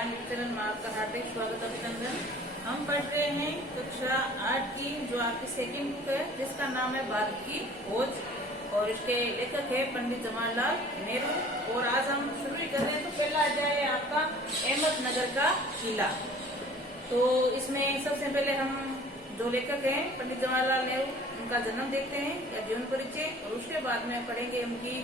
ज्ञान वितरण में आपका हार्दिक स्वागत अभिनंदन। हम पढ़ रहे हैं कक्षा 8 की जो आपकी सेकंड बुक है जिसका नाम है भारत की खोज और इसके लेखक है पंडित जवाहरलाल नेहरू। और आज हम शुरू कर रहे हैं तो पहला अध्याय है आपका अहमदनगर का किला। तो इसमें सबसे पहले हम जो लेखक हैं पंडित जवाहरलाल नेहरू उनका जन्म देखते हैं या जीवन परिचय, और उसके बाद में पढ़ेंगे उनकी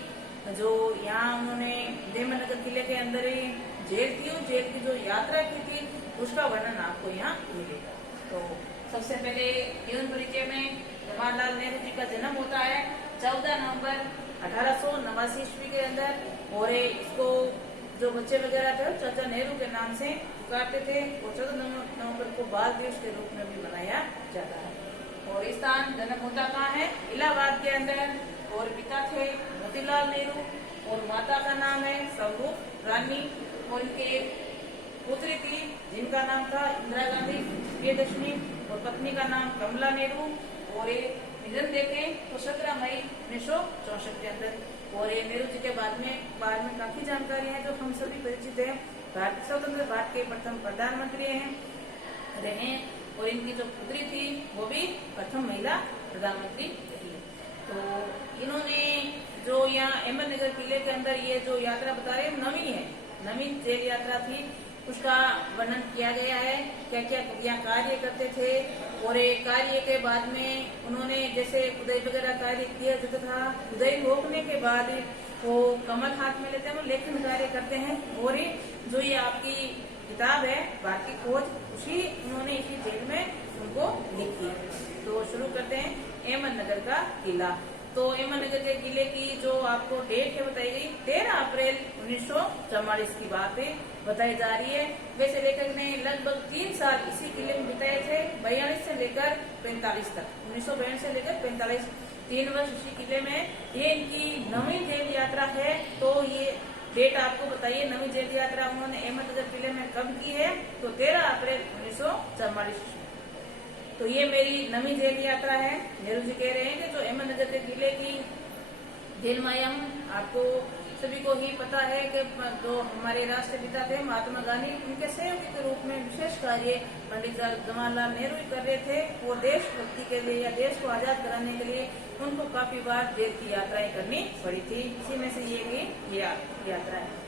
जो यहाँ उन्होंने अहमदनगर किले के अंदर ही जेल थी, उस जेल की जो यात्रा की थी उसका वर्णन आपको यहाँ मिलेगा। तो सबसे पहले जीवन परिचय में जवाहरलाल नेहरू जी का जन्म होता है 14 नवंबर 1889 ईस्वी के अंदर, और इसको जो बच्चे वगैरह थे चाचा नेहरू के नाम से पुकारते थे, और 14 नवंबर को बाल दिवस के रूप में भी मनाया जाता है। और स्थान जन्म होता कहाँ है? इलाहाबाद के अंदर। और पिता थे मोतीलाल नेहरू और माता का नाम है स्वरूप रानी, और इनके एक पुत्री थी जिनका नाम था इंदिरा गांधी प्रियदर्शनी, और पत्नी का नाम कमला नेहरू। और ये निधन देते तो 17 मई 1964 के अंदर। और ये नेहरू जी के बाद में काफी जानकारी है जो हम सभी परिचित है। भारत स्वतंत्र भारत के प्रथम प्रधानमंत्री रहे, और इनकी जो पुत्री थी वो भी प्रथम महिला प्रधानमंत्री रही। तो इन्होंने जो यहाँ अहमदनगर किले के अंदर ये जो यात्रा बता रहे हैं नवीन जेल यात्रा थी, उसका वर्णन किया गया है। क्या क्या यहाँ कार्य करते थे, और एक कार्य के बाद में उन्होंने जैसे खुदाई वगैरह कार्य किया जाता था। खुदाई रोकने के बाद वो कमल हाथ में लेते हैं, वो लेखन कार्य करते हैं। और जो ये आपकी किताब है भारत की खोज, उसी उन्होंने इसी जेल में उनको लिखी। तो शुरू करते हैं अहमदनगर का किला। तो अहमदनगर के किले की जो आपको डेट है बताई गई 13 अप्रैल 1944 की बात है बताई जा रही है। वैसे लेखक ने लगभग 3 साल इसी किले में बिताए थे, 42 से लेकर 45 तक, 1942 से लेकर 45, 3 वर्ष इसी किले में। ये इनकी नवीन जेल यात्रा है। तो ये डेट आपको बताइए, नवीन जेल यात्रा उन्होंने अहमदनगर किले में कब की है? तो 13 अप्रैल 1944। तो ये मेरी नवी जेल यात्रा है। नेहरू जी कह रहे हैं कि जो अहमदनगर के किले की जेल में हम आपको सभी को ही पता है कि जो हमारे राष्ट्रपिता थे महात्मा गांधी, उनके सहयोगी के रूप में विशेष कार्य पंडित जवाहरलाल नेहरू कर रहे थे। और देशभक्ति के लिए या देश को आजाद कराने के लिए उनको काफी बार जेल की यात्राएं करनी पड़ी थी। इसी में से ये भी यात्रा है।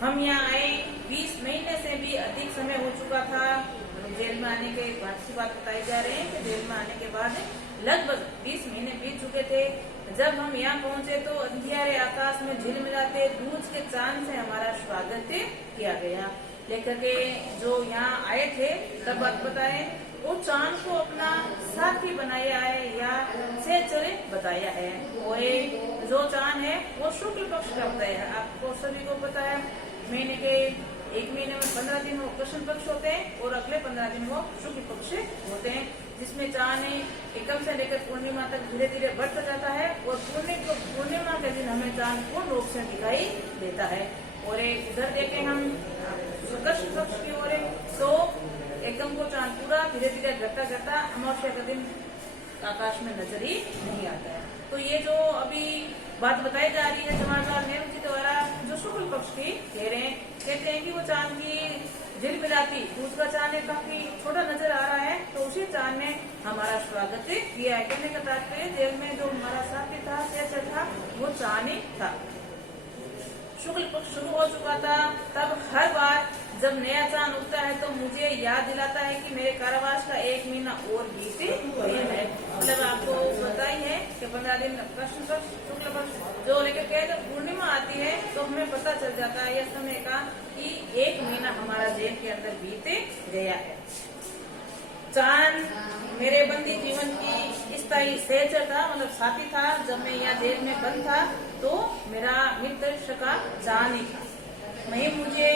हम यहाँ आए 20 महीने से भी अधिक समय हो चुका था जेल में आने के बाद की बात बताई जा रही है कि जेल में आने के बाद लगभग 20 महीने बीत चुके थे। जब हम यहाँ पहुंचे तो अंधियारे आकाश में झिलमिलाते दूज के चांद से हमारा स्वागत किया गया। लेखक जो यहाँ आए थे तब बात बताए, वो चांद को अपना साथी बनाया है या सहचर्य बताया है। और जो चांद है वो शुक्ल पक्ष का बताया है। आपको सभी को पता है महीने के एक महीने में 15 दिन वो कृष्ण पक्ष होते हैं और अगले 15 दिन वो शुक्ल पक्ष होते हैं, जिसमें चांद एकम से लेकर पूर्णिमा तक धीरे धीरे बढ़ता जाता है। और पूर्णिमा के दिन हमें चांद पूर्ण रूप से दिखाई देता है। और उधर देखें हम कृष्ण पक्ष की ओर, तो एकम को चांद पूरा धीरे धीरे घटता अमावस्या का दिन आकाश में नजर ही नहीं आता है। तो ये जो अभी बात बताई जा रही है जवाहरलाल नेहरू जी द्वारा, जो शुक्ल पक्ष की कह रहे हैं, कहते हैं कि वो चांद की झिलमिलाती दूसरा चांद काफी छोटा नजर आ रहा है, तो उसी चांद ने हमारा स्वागत किया है। कहने का तात्पर्य जेल में जो हमारा साथी था, सहचर था, वो चांद ही था। शुक्ल पक्ष शुरू हो चुका था। तब हर बार जब नया चांद उगता है तो मुझे याद दिलाता है कि मेरे कारावास का 1 महीना और बीत गया है। मतलब आपको पता ही है कि 15 दिन कृष्ण पक्ष शुक्ल पक्ष जो लेकर के जब पूर्णिमा आती है तो हमें पता चल जाता है यह समय का कि 1 महीना हमारा जेल के अंदर बीत गया है। चांद मेरे बंदी जीवन की स्थायी सहचर था, मतलब साथी था। जब मैं यहाँ जेल में बंद था तो मेरा मित्र सका चांद ही था। वही मुझे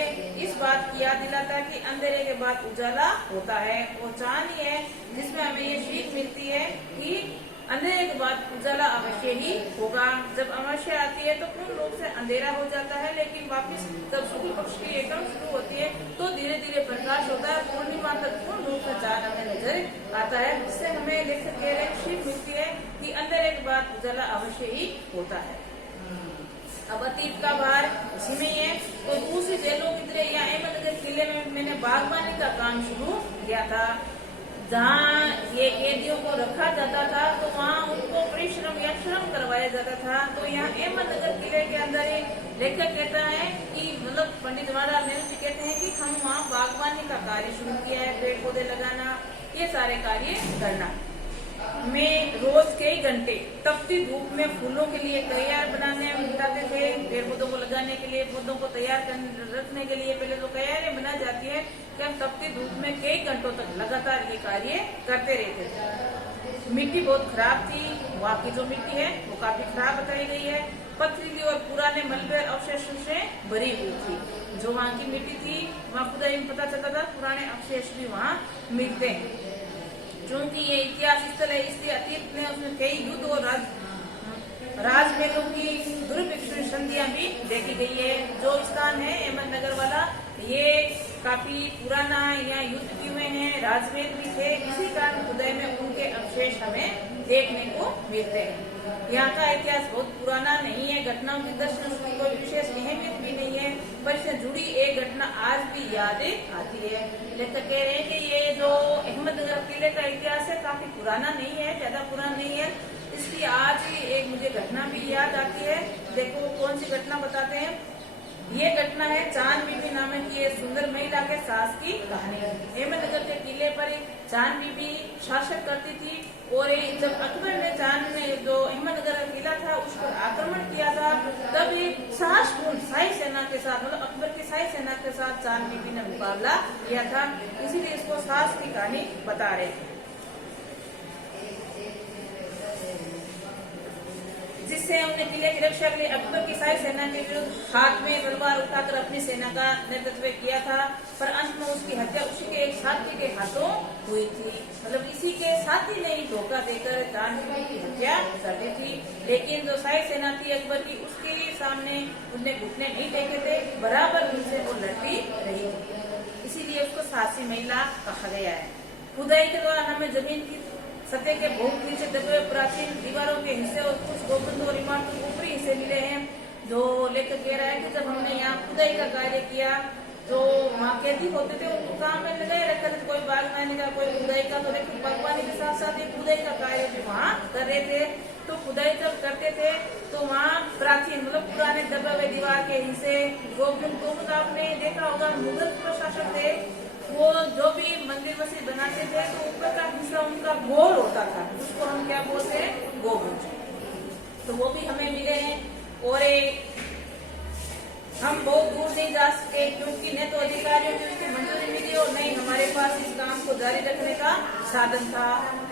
इस बात की याद दिलाता है कि अंधेरे के बाद उजाला होता है। वो चांद ही है जिसमें हमें ये सीख मिलती है कि अंधेरे के बाद उजाला अवश्य ही होगा। जब अमावस्या आती है तो पूर्ण रूप से अंधेरा हो जाता है, लेकिन वापस जब शुक्ल पक्ष की एकदम शुरू होती है तो धीरे धीरे प्रकाश होता है। पूर्णिमा तक पूर्ण रूप से चांद हमें नजर आता है, जिससे हमें लेखक कह रहे सीख मिलती है कि अंधेरे के बाद उजाला अवश्य ही होता है। अब अतीत का भार इसी में ही है। तो दूसरी जेलों की तरह या अहमदनगर किले में मैंने बागबानी का काम शुरू किया था। जहाँ ये कैदियों को रखा जाता था तो वहाँ उनको परिश्रम या श्रम करवाया जाता था। तो यहाँ अहमदनगर किले के अंदर ही लेखक कहता है कि मतलब पंडित जवाहरलाल नेहरू जी कहते हैं कि हम वहाँ बागबानी का कार्य शुरू किया है, पेड़ पौधे लगाना, ये सारे कार्य करना। में रोज कई घंटे तपती धूप में फूलों के लिए तैयार बनाने में बिताते थे। पेड़ पौधों को लगाने के लिए, पौधों को तैयार रखने के लिए पहले तो तैयारी बनाई जाती है कि हम तपती धूप में कई घंटों तक लगातार ये कार्य करते रहते थे। मिट्टी बहुत खराब थी, वहाँ की जो मिट्टी है वो काफी खराब बताई गई है, पथरीली और पुराने मलबे अवशेषों से भरी हुई थी। जो वहाँ की मिट्टी थी वहाँ खुदाई में पता चलता था पुराने अवशेष भी वहाँ मिलते हैं। क्योंकि ये इतिहास स्थल है इसलिए अतीत में उसमें कई युद्ध और राजमहलों की दुर्भिक्ष संधियां भी देखी गई है। जो स्थान है अहमदनगर वाला ये काफी पुराना, यहाँ युद्ध भी हुए हैं, राजमहल भी थे, इसी कारण खुदाई में उनके अवशेष हमें देखने को मिलते हैं। यहाँ का इतिहास बहुत पुराना नहीं है, घटनाओं की दर्शन की कोई विशेष अहमियत भी नहीं है, पर इससे जुड़ी एक घटना आज भी याद आती है। लेखक कह रहे हैं कि ये जो अहमदनगर किले का इतिहास है काफी पुराना नहीं है, ज्यादा पुराना नहीं है, इसकी आज ही एक मुझे घटना भी याद आती है। देखो कौन सी घटना बताते हैं। ये घटना है चांद बीबी नामक की सुंदर महिला के सास की कहानी। अहमदनगर के किले पर चांद बीबी शासक करती थी और जब अकबर ने चांद में जो अहमदनगर का किला था उस पर आक्रमण किया था तब एक साहसपूर्ण शाही सेना के साथ, मतलब अकबर की शाही सेना के साथ चांद बीबी ने मुकाबला किया था, इसीलिए इसको साहस की कहानी बता रहे थे। जिससे हमने किले की रक्षा के लिए अकबर की शाही सेना के विरुद्ध हाथ में तलवार उठाकर अपनी सेना का नेतृत्व किया था, पर अंत में उसकी हत्या उसी के एक साथी के हाथों हुई थी। मतलब इसी के साथी ने ही धोखा देकर चांद बीबी की हत्या कर दी थी। लेकिन जो शाही सेना थी अकबर की, उसके सामने उसने घुटने नहीं टेके थे, बराबर उनसे वो लड़ती रही थी, इसीलिए उसको साहसी महिला कहा गया है। खुदाई के द्वारा हमें जमीन की सतह के बहुत नीचे दबे हुए प्राचीन दीवारों के हिस्से और कुछ गोबंद और इमारतों के ऊपरी हिस्से मिले हैं। जो लेखक कह रहा है कि जब हमने यहाँ खुदाई का कार्य किया जो वहाँ कैदी होते थे उनको काम में लगाए रखा था, कोई बागबानी का कोई खुदाई का, तो लेकिन बागबानी के साथ साथ खुदाई का कार्य भी वहाँ कर रहे थे। तो खुदाई जब करते थे तो वहाँ प्राचीन मतलब पुराने दबे हुए दीवार के हिस्से गोबंद, आपने देखा होगा मुगल प्रशासक थे, वो जो भी मंदिर मस्जिद बनाते थे तो ऊपर का हिस्सा उनका गोल होता था, उसको हम क्या बोलते हैं, गोबुज। तो वो भी हमें मिले हैं। और हम बहुत दूर नहीं जा सके क्योंकि न तो अधिकारियों की उसकी मंजूरी मिली और नहीं हमारे पास इस काम को जारी रखने का साधन था।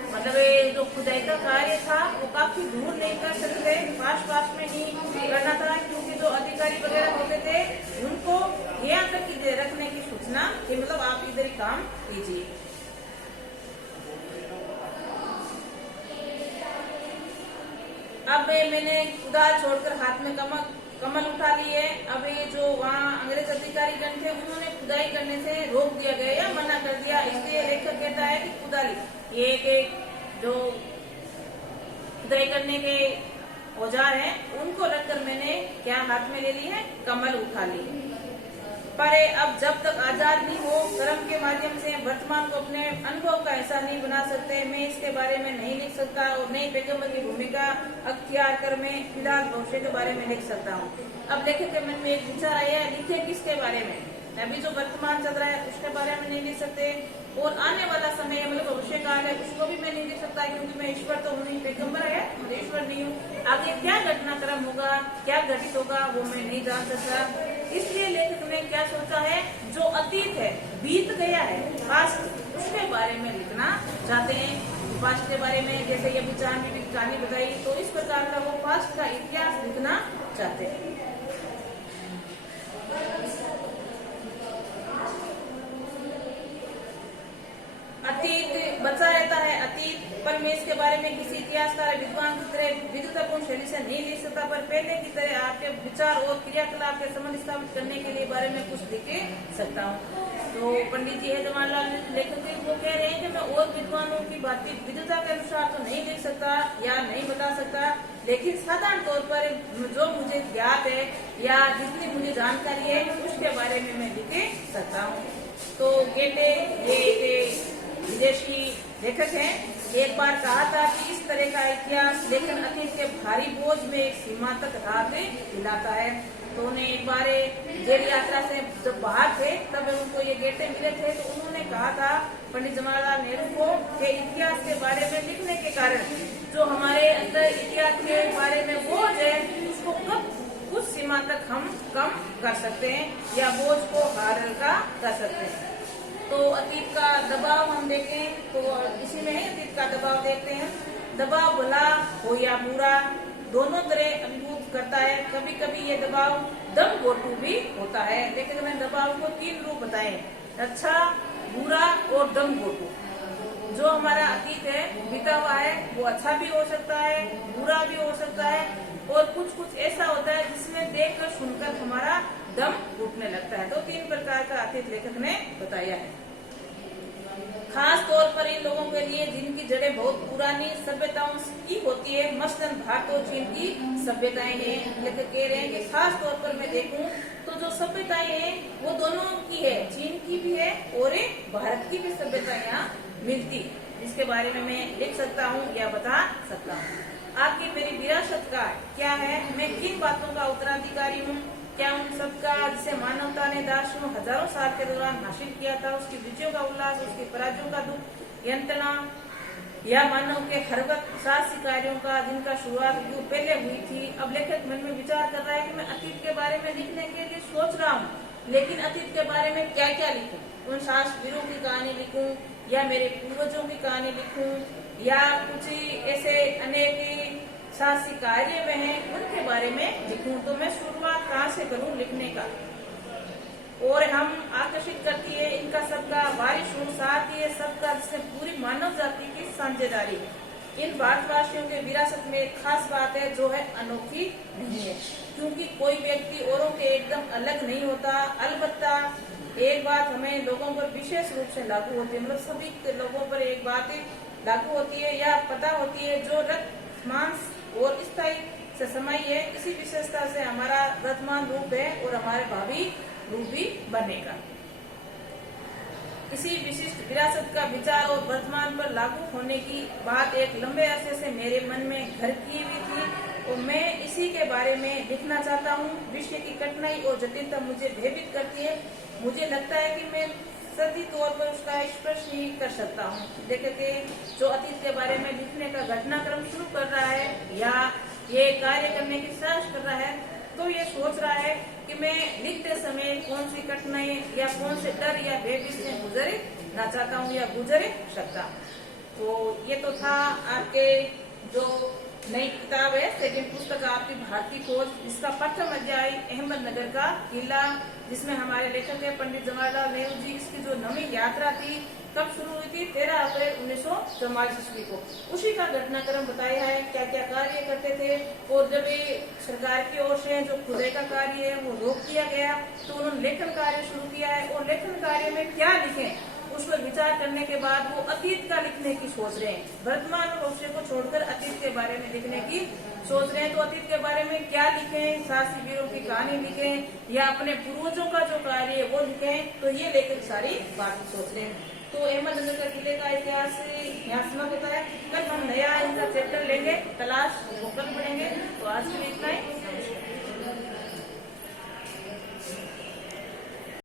मतलब ये जो खुदाई का कार्य था वो काफी दूर नहीं कर सकते, पास में ही करना था, क्योंकि जो अधिकारी वगैरह होते थे उनको यहाँ तक रखने की सूचना कि मतलब आप इधर ही काम कीजिए। अब मैंने कुदाल छोड़कर हाथ में कमल उठा ली है। अब ये जो वहाँ अंग्रेज अधिकारी गण थे उन्होंने खुदाई करने से रोक दिया गया या मना कर दिया, इसलिए लेखक कहता है कि कुदाली ये एक जो खुदाई करने के औजार हैं उनको रखकर मैंने क्या हाथ में ले ली है, कमल उठा ली। पर अब जब तक आजाद नहीं हो कर्म के माध्यम से वर्तमान को अपने अनुभव का हिस्सा नहीं बना सकते, मैं इसके बारे में नहीं लिख सकता और नई पैगंबर की भूमिका अख्तियार कर मैं फिलहाल भविष्य के बारे में लिख सकता हूँ। अब लेखक के मन में एक विचार आया है, लिखे किसके बारे में, अभी जो वर्तमान चल रहा है उसके बारे में नहीं लिख सकते और आने वाला समय मतलब भविष्य काल है उसको भी मैं नहीं लिख सकता क्योंकि मैं ईश्वर तो हूँ नहीं, पैगंबर है मैं ईश्वर नहीं हूँ। आगे क्या घटनाक्रम होगा, क्या घटित होगा वो मैं नहीं जान सकता। इसलिए लेखक ने क्या सोचा है, जो अतीत है बीत गया है पास्ट, उसके बारे में लिखना चाहते हैं। पास्ट के बारे में जैसे ये चांद बीबी की कहानी बताई, तो इस प्रकार का वो पास्ट का इतिहास लिखना चाहते हैं। अतीत बचा रहता है अतीत, पर मैं इसके बारे में किसी इतिहासकार विद्वान की तरह विद्वतापूर्ण शैली से नहीं लिख सकता, पर पहले की तरह आपके विचार और क्रियाकलाप के संबंध स्थापित करने के लिए बारे में कुछ लिख सकता हूँ। तो पंडित जी है जवाहरलाल लेखक जी, वो कह रहे हैं कि मैं और विद्वानों की बातें विद्वता के अनुसार तो नहीं लिख सकता या नहीं बता सकता, लेकिन साधारण तौर पर जो मुझे ज्ञात है या जितनी मुझे जानकारी है उसके बारे में मैं लिख सकता हूँ। तो गेटे ये विदेशी लेखक हैं। एक बार कहा था कि इस तरह का इतिहास लेखन अतीत के भारी बोझ में एक सीमा तक राहत दिलाता है। तो उन्हें एक बार जेल यात्रा से जब बाहर थे तब उनको ये गेटे मिले थे, तो उन्होंने कहा था पंडित जवाहरलाल नेहरू को कि इतिहास के बारे में लिखने के कारण जो हमारे अंदर इतिहास के बारे में बोझ है उसको कब कुछ सीमा तक हम कम कर सकते हैं या बोझ को हल्का कर सकते हैं। तो अतीत का दबाव हम देखें तो इसी में अतीत का दबाव देखते हैं। दबाव भला हो या बुरा दोनों तरह अभिभूत करता है। कभी कभी ये दबाव दम घोटू भी होता है। लेकिन मैंने दबाव को 3 रूप बताए, अच्छा, बुरा और दम घोटू। जो हमारा अतीत है बीता हुआ है वो अच्छा भी हो सकता है, बुरा भी हो सकता है, और कुछ ऐसा होता है जिसमें देखकर सुनकर हमारा दम घुटने लगता है। तो 3 प्रकार का अतीत लेखक ने बताया है। खास तौर पर इन लोगों के लिए जिनकी जड़ें बहुत पुरानी सभ्यताओं की होती है, मसलन भारत और चीन की सभ्यताएं हैं। लेखक कह रहे हैं कि खास तौर पर मैं देखूं तो जो सभ्यताएं हैं वो दोनों की है, चीन की भी है और भारत की भी सभ्यताएं यहाँ मिलती, जिसके बारे में मैं लिख सकता हूँ या बता सकता हूँ। आपकी मेरी विरासत का क्या है, मैं किन बातों का उत्तराधिकारी हूँ, क्या उन सबका जिसे मानवता ने दार्शनिकों हजारों साल के दौरान हासिल किया था, उसकी विजयों का उल्लास, उसकी पराजयों का दुख, यंत्रणा, या मानव के हर वक्त साहसी कार्यों का जिनका शुरुआत पहले हुई थी। अब लेखक मन में विचार कर रहा है कि मैं अतीत के बारे में लिखने के लिए सोच रहा हूँ, लेकिन अतीत के बारे में क्या क्या लिखूं, उन साहस वीरों की कहानी लिखूं या मेरे पूर्वजों की कहानी लिखूं या कुछ ऐसे अनेक साहसी कार्य में हैं उनके बारे में लिखूं। तो मैं शुरुआत कहाँ से करूं लिखने का, और हम आकर्षित करती है इनका सबका वारिश हूँ, साथ ही सबका जिससे पूरी मानव जाति की साझेदारी है। इन भारतवासियों के विरासत में एक खास बात है जो है अनोखी नहीं है, क्योंकि कोई व्यक्ति औरों के एकदम अलग नहीं होता। अलबत्ता एक बात हमें लोगों पर विशेष रूप से लागू होती है, मतलब सभी लोगों पर एक बात लागू होती है या पता होती है जो रक्त मांस और स्थायी से समाई है। इसी विशेषता से हमारा वर्तमान रूप है और हमारे भावी रूप भी बनेगा। इसी विशिष्ट विरासत का विचार और वर्तमान पर लागू होने की बात एक लंबे अरसे से मेरे मन में घर की हुई थी और मैं इसी के बारे में लिखना चाहता हूँ। विषय की कठिनाई और जटिलता मुझे भयभीत करती है। मुझे लगता है कि मैं सही तौर पर उसका स्पर्श नहीं कर सकता हूँ। देखिए, जो अतीत के बारे में लिखने का घटनाक्रम शुरू कर रहा है या ये कार्य करने की साहस कर रहा है, तो ये सोच रहा है कि मैं लिखते समय कौन सी कठिनाई या कौन से डर या भयभीत से गुजरना चाहता हूँ या गुजर सकता। तो ये तो था आपके जो नई किताब है, सेकंड पुस्तक आपकी भारतीय खोज, जिसका प्रथम अध्याय अहमदनगर का किला, जिसमें हमारे लेखक है पंडित जवाहरलाल नेहरू जी। इसकी जो नवी यात्रा थी कब शुरू हुई थी, 13 अप्रैल 1944 ईस्वी को। उसी का घटनाक्रम बताया है, क्या क्या कार्य करते थे, और जब ये सरकार की ओर से जो खुदाई का कार्य है वो रोक दिया गया तो उन्होंने लेखन कार्य शुरू किया है। और लेखन कार्य में क्या लिखें उस पर विचार करने के बाद वो अतीत का लिखने की सोच रहे हैं, वर्तमान भविष्य को छोड़कर अतीत के बारे में लिखने की सोच रहे हैं। तो अतीत के बारे में क्या लिखें, साहसी वीरों की कहानी लिखें या अपने पूर्वजों का जो कार्य है वो लिखें, तो ये लेखक सारी बात सोच रहे हैं। तो अहमदनगर का किले का इतिहास यहाँ समाप्त होता है। कल हम नया इनका चैप्टर लेंगे, तलाश, वो कल पढ़ेंगे। तो आज के लिए इतना ही।